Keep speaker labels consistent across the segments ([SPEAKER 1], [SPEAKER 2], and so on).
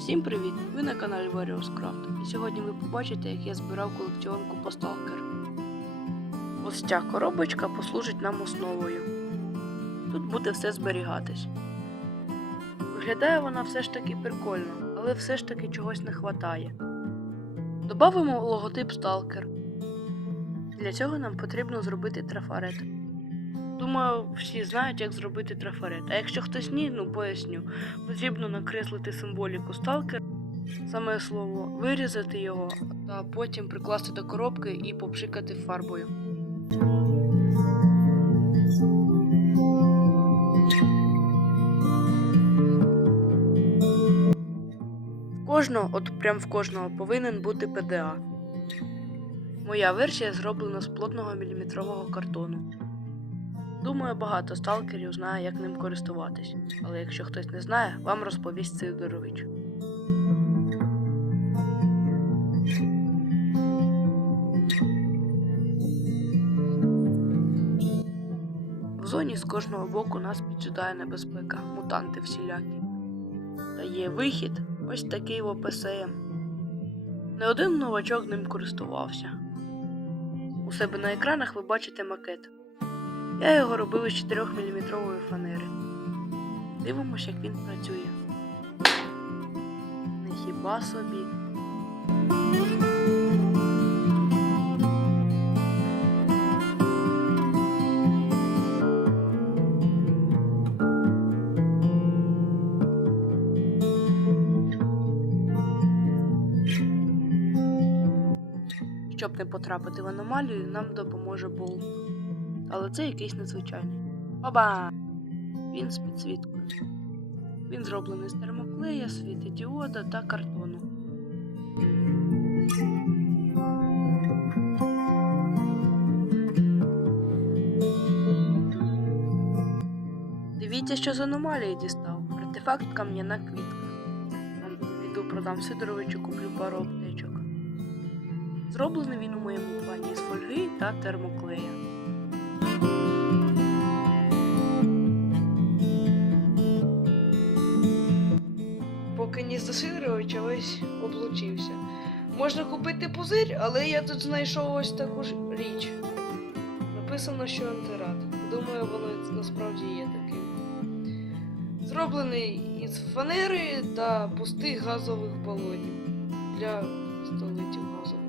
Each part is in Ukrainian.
[SPEAKER 1] Всім привіт! Ви на каналі Various Craft. І сьогодні ви побачите, як я збирав колекціонку по Stalker. Ось ця коробочка послужить нам основою. Тут буде все зберігатись. Виглядає вона все ж таки прикольно, але все ж таки чогось не вистачає. Добавимо логотип Stalker. Для цього нам потрібно зробити трафарет. Думаю, всі знають, як зробити трафарет. А якщо хтось ні, ну поясню. Потрібно накреслити символіку сталкер, саме слово, вирізати його, та потім прикласти до коробки і попшикати фарбою. В кожного, от прям в кожного, повинен бути ПДА. Моя версія зроблена з плотного міліметрового картону. Думаю, багато сталкерів знає, як ним користуватись, але якщо хтось не знає, вам розповість Сидорович. В зоні з кожного боку нас піджидає небезпека, мутанти всілякі. Та є вихід, ось такий в ОПСМ. Не один новачок ним користувався. У себе на екранах ви бачите макет. Я його робив із 4-мм фанери. Дивимося, як він працює. Не хіба собі. Щоб не потрапити в аномалію, нам допоможе болт. Але це якийсь незвичайний. Оба! Він з підсвіткою. Він зроблений з термоклея, світодіода та картону. Дивіться, що з аномалії дістав. Артефакт кам'яна квітка. М, Піду продам Сидоровичу, куплю пару аптечок. Зроблений він у моєму плані з фольги та термоклея. Поки ніс до Сидоровича весь облучився. Можна купити пузир, але я тут знайшов ось таку ж річ. Написано, що антирад. Думаю, воно насправді є таким. Зроблений із фанери та пустих газових балонів для пістолетів газових.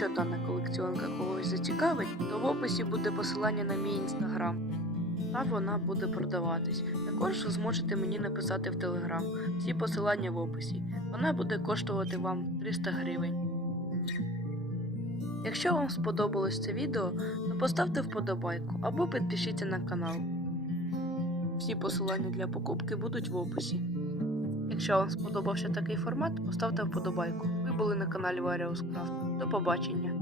[SPEAKER 1] Якщо дана колекціонка когось зацікавить, то в описі буде посилання на мій інстаграм. Та вона буде продаватись. Також зможете мені написати в телеграм. Всі посилання в описі. Вона буде коштувати вам 300 гривень. Якщо вам сподобалось це відео, то поставте вподобайку або підпишіться на канал. Всі посилання для покупки будуть в описі. Якщо вам сподобався такий формат, поставте вподобайку. Ви були на каналі Various Craft. До побачення.